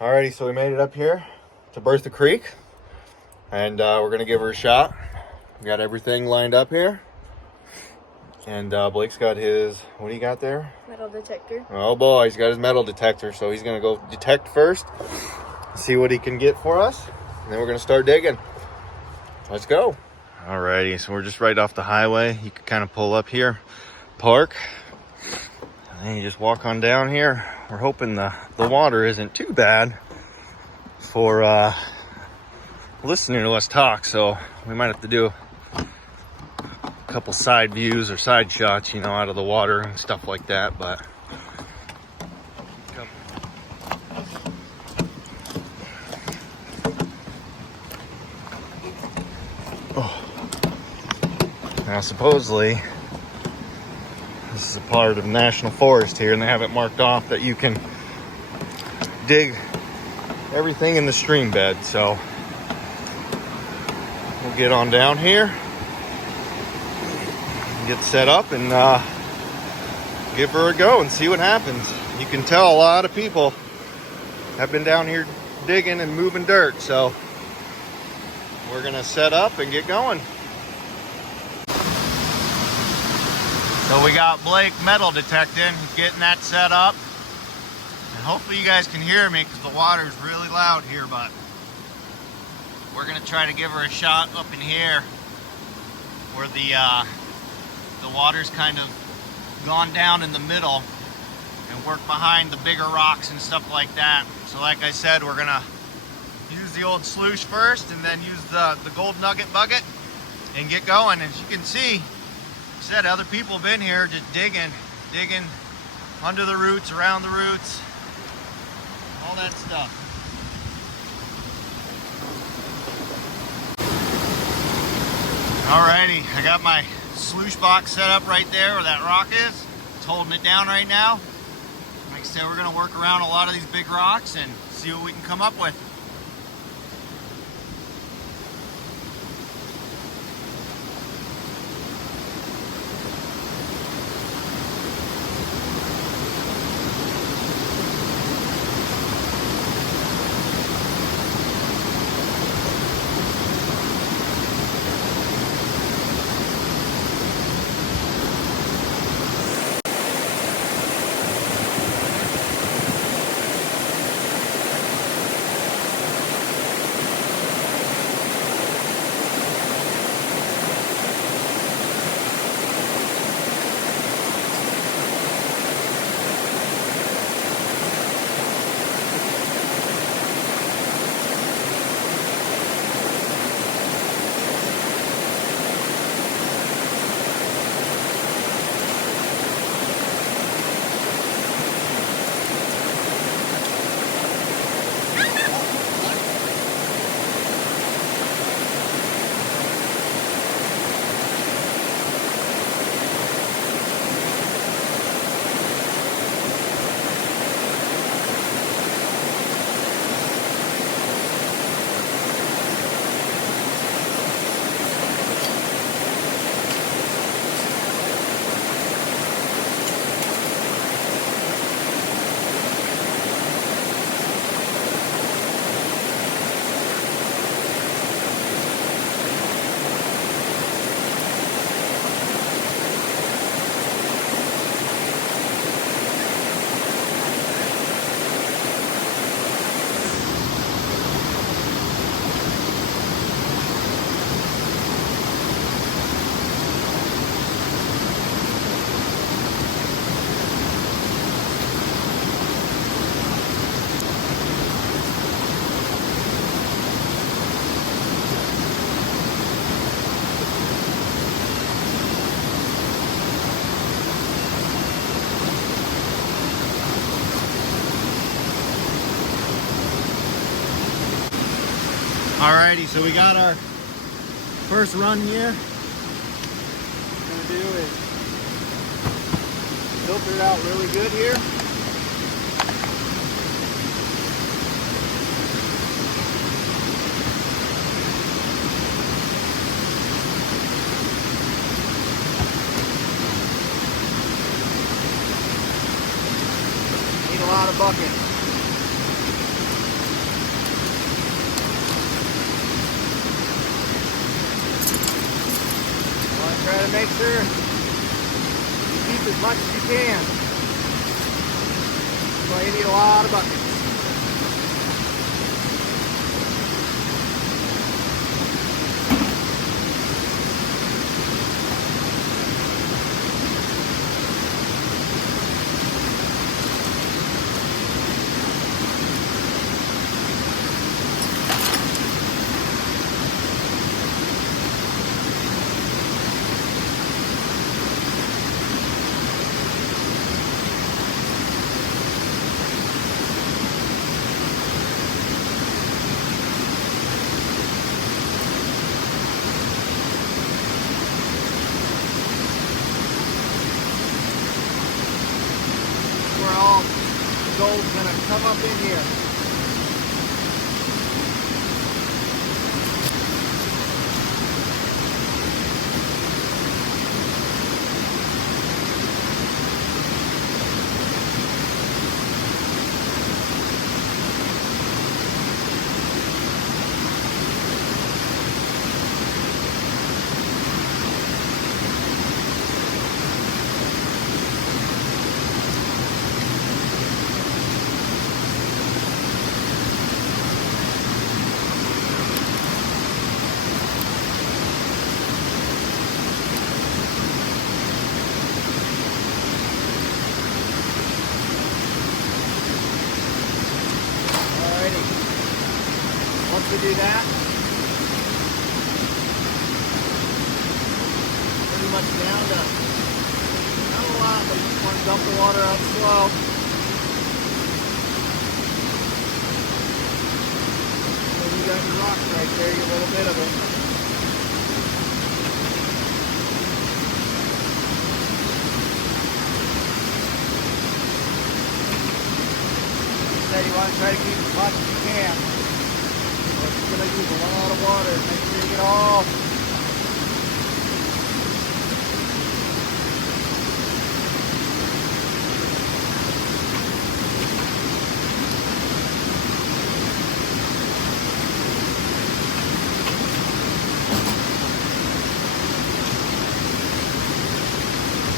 Alrighty, so we made it up here to Bertha Creek, and we're gonna give her a shot. We got everything lined up here, and Blake's got his, what do you got there? Metal detector. Oh boy, he's got his metal detector, so he's gonna go detect first, see what he can get for us, and then we're gonna start digging. Let's go. Alrighty, so we're just right off the highway. You can kind of pull up here, park, and then you just walk on down here. We're hoping the water isn't too bad for listening to us talk, so we might have to do a couple side views or side shots, you know, out of the water and stuff like that, but now supposedly this is a part of national forest here, and they have it marked off that you can dig everything in the stream bed. So we'll get on down here, get set up, and give her a go and see what happens. You can tell a lot of people have been down here digging and moving dirt, so we're gonna set up and get going. So we got Blake metal detecting, getting that set up. And hopefully you guys can hear me because the water is really loud here, but we're gonna try to give her a shot up in here where the water's kind of gone down in the middle, and work behind the bigger rocks and stuff like that. So like I said, we're gonna use the old sluice first and then use the Gold Nugget Bucket and get going. As you can see, said other people have been here just digging under the roots, around the roots, all that stuff. Alrighty, I got my sluice box set up right there where that rock is. It's holding it down right now. Like I said, we're gonna work around a lot of these big rocks and see what we can come up with. Alrighty, so we got our first run here. What we're gonna do is filter it out really good here. Need a lot of buckets. sure you keep as much as you can. So you need a lot of buckets. All gold's gonna come up in here. Once we do that, pretty much down to, not a lot, but you just want to dump the water out slow. So you got your rocks right there, you get a little bit of it. You want to try to keep as much as you can. It's going to use a lot of water. Make sure you get all.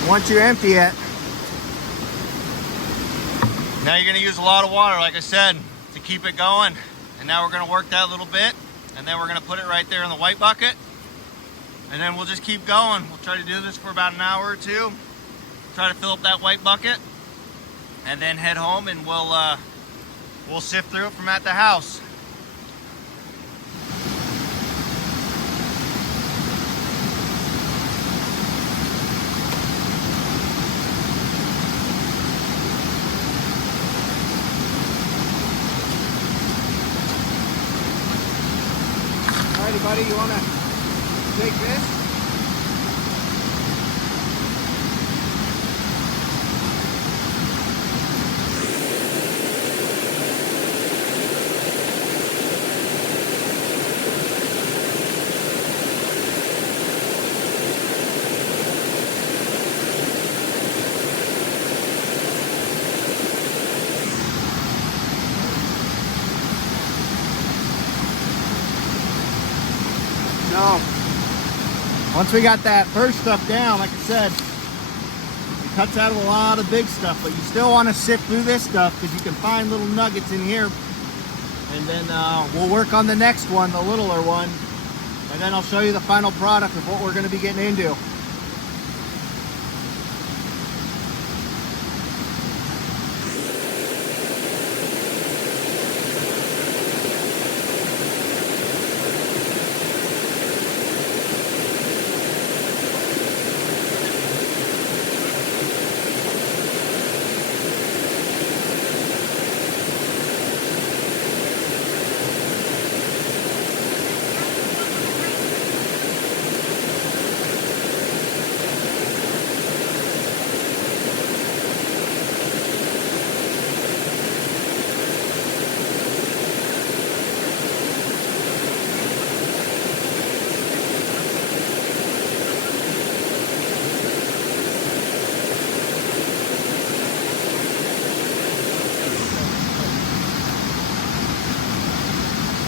Once you empty it, now you're going to use a lot of water, like I said, to keep it going. And now we're going to work that a little bit, and then we're going to put it right there in the white bucket, and then we'll just keep going. We'll try to do this for about an hour or two, try to fill up that white bucket, and then head home, and we'll sift through it from at the house. Alrighty, buddy, you want to take this? No. Once we got that first stuff down, like I said, it cuts out a lot of big stuff, but you still want to sift through this stuff because you can find little nuggets in here. And then we'll work on the next one, the littler one, and then I'll show you the final product of what we're going to be getting into.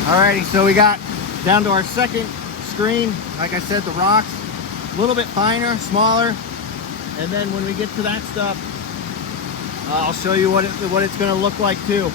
Alrighty, so we got down to our second screen. Like I said, the rocks. a little bit finer, smaller. And then when we get to that stuff, I'll show you what it's going to look like too.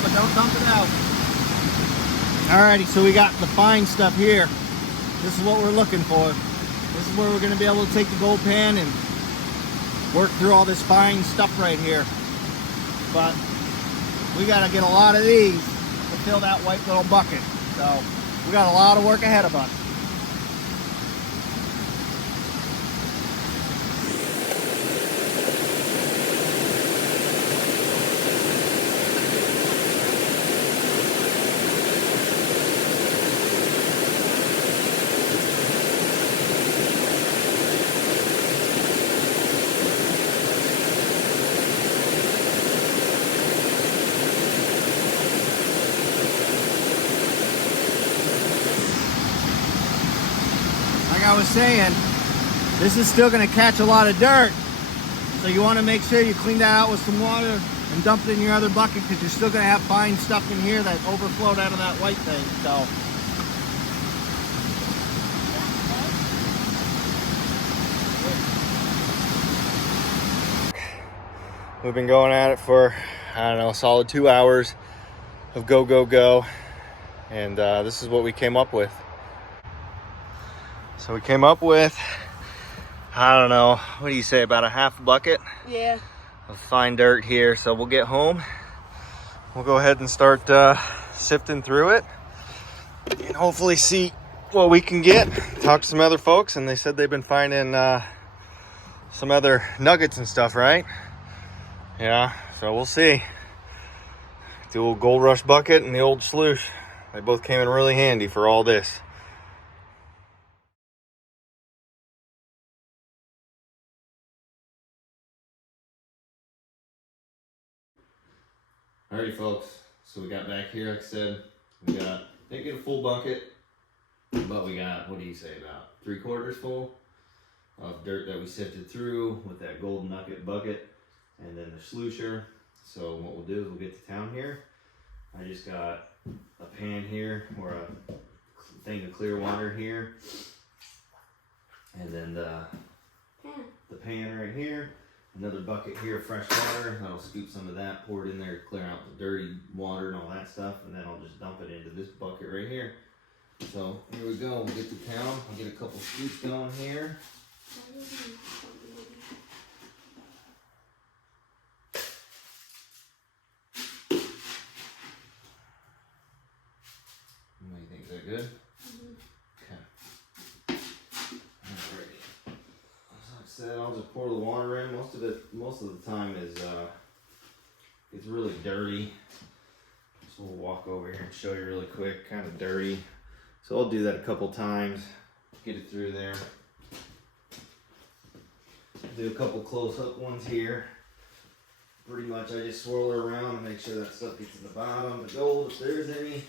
But don't dump it out. Alrighty, so we got the fine stuff here. This is what we're looking for. This is where we're going to be able to take the gold pan and work through all this fine stuff right here. But we got to get a lot of these to fill that white little bucket. So we got a lot of work ahead of us. I was saying, this is still going to catch a lot of dirt, so you want to make sure you clean that out with some water and dump it in your other bucket, because you're still going to have fine stuff in here that overflowed out of that white thing. So we've been going at it for, I don't know, a solid 2 hours of go, go, go, and this is what we came up with. So we came up with, I don't know, what do you say, about a half bucket? Yeah. Of fine dirt here. So we'll get home, we'll go ahead and start sifting through it and hopefully see what we can get. Talk to some other folks, and they said they've been finding some other nuggets and stuff, right? Yeah, so we'll see. The old Gold Rush bucket and the old sluice, they both came in really handy for all this. Alrighty folks, so we got back here, like I said, didn't get a full bucket, but we got, what do you say, about 3/4 full of dirt that we sifted through with that Gold Nugget Bucket and then the sluicer. So what we'll do is we'll get to town here. I just got a pan here, or a thing of clear water here, and then the pan right here. Another bucket here of fresh water. I'll scoop some of that, pour it in there to clear out the dirty water and all that stuff, and then I'll just dump it into this bucket right here. So here we go, we'll get to town. I'll get a couple scoops going here. What do you think, is that good? Okay. Alrighty. Like I said, I'll just pour the water in. Most of the time is it's really dirty. So we'll walk over here and show you really quick, kind of dirty. So I'll do that a couple times, get it through there. Do a couple close-up ones here. Pretty much I just swirl it around and make sure that stuff gets to the bottom, the gold if there's any.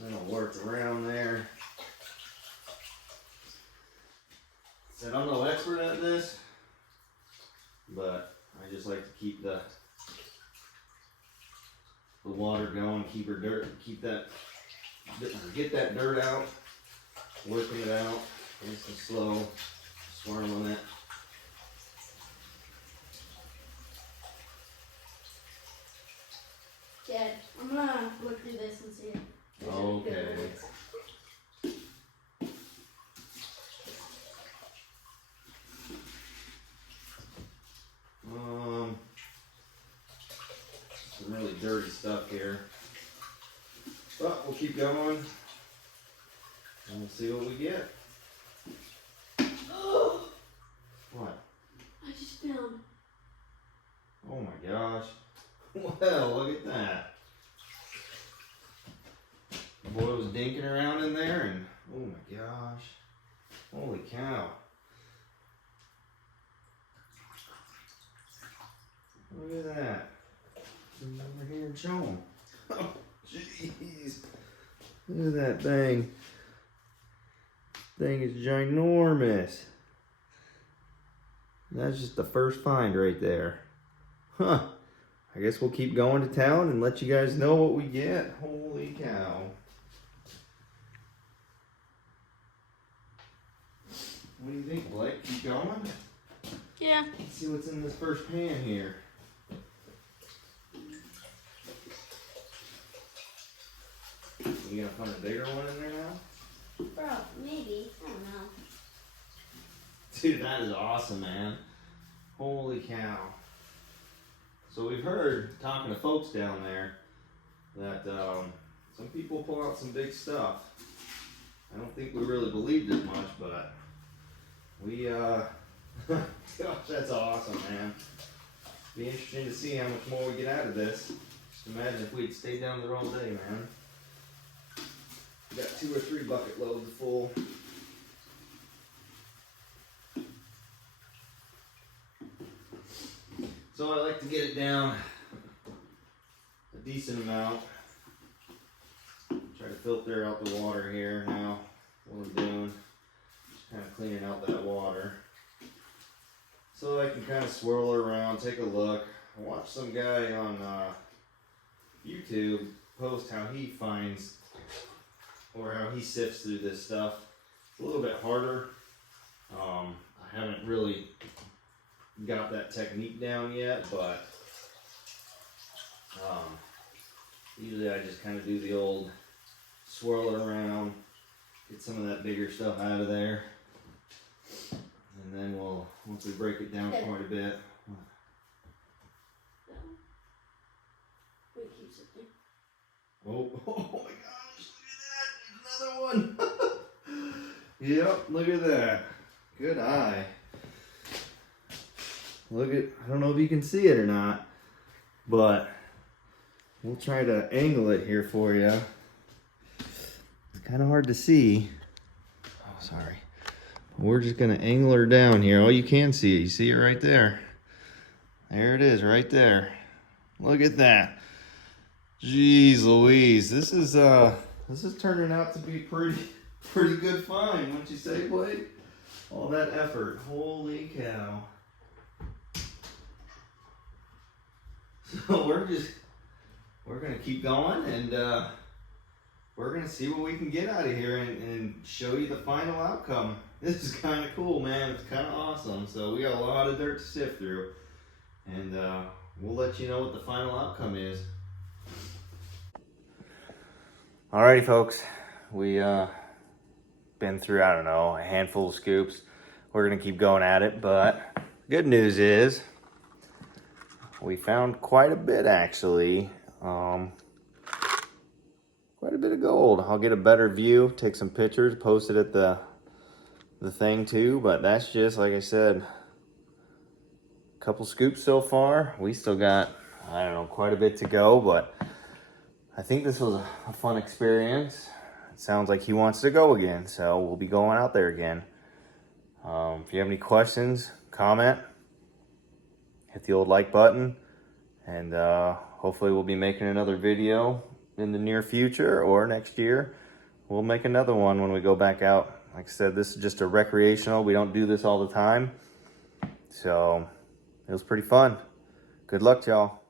Then I'll work around there. Said I'm no expert at this, but I just like to keep the water going, get that dirt out, working it out, nice and slow, swirling it. Dad, I'm gonna look through this and see. Okay. Some really dirty stuff here, but we'll keep going and we'll see what we get. Well, look at that. The boy was dinking around in there and oh my gosh. Holy cow. Look at that. Come over here and show him. Oh, jeez. Look at that thing. Thing is ginormous. That's just the first find right there. Huh. I guess we'll keep going to town and let you guys know what we get. Holy cow. What do you think, Blake? Keep going? Yeah. Let's see what's in this first pan here. You gonna find a bigger one in there now? Bro, maybe. I don't know. Dude, that is awesome, man. Holy cow. So we've heard, talking to folks down there, that some people pull out some big stuff. I don't think we really believed it much, but we, gosh, that's awesome, man. Be interesting to see how much more we get out of this. Just imagine if we'd stayed down there all day, man. We got 2 or 3 bucket loads full. So I like to get it down a decent amount. Try to filter out the water here now. What we're doing, just kind of cleaning out that water. So I can kind of swirl it around, take a look. I watched some guy on YouTube post how he finds, or how he sifts through this stuff. It's a little bit harder. I haven't really got that technique down yet, but usually I just kind of do the old swirl it around, get some of that bigger stuff out of there, and then we'll, once we break it down quite a bit. Oh, oh my gosh, look at that, there's another one. Yep, look at that. Good eye. Look at, I don't know if you can see it or not, but we'll try to angle it here for you. It's kind of hard to see. Oh, sorry. We're just gonna angle her down here. Oh, you can see it. You see it right there. There it is, right there. Look at that. Jeez Louise, this is turning out to be pretty good find, wouldn't you say, Blake? All that effort. Holy cow. So we're gonna keep going, and we're gonna see what we can get out of here and show you the final outcome. This is kind of cool, man. It's kind of awesome. So we got a lot of dirt to sift through, and we'll let you know what the final outcome is. Alrighty, folks. We been through, I don't know, a handful of scoops. We're gonna keep going at it, but good news is we found quite a bit, actually. Quite a bit of gold. I'll get a better view, take some pictures, post it at the thing too, but that's just, like I said, a couple scoops so far. We still got, I don't know, quite a bit to go, but I think this was a fun experience. It sounds like he wants to go again, so we'll be going out there again. If you have any questions, comment. Hit the old like button, and hopefully we'll be making another video in the near future, or next year we'll make another one when we go back out. Like I said, this is just a recreational. We don't do this all the time, so it was pretty fun. Good luck, y'all.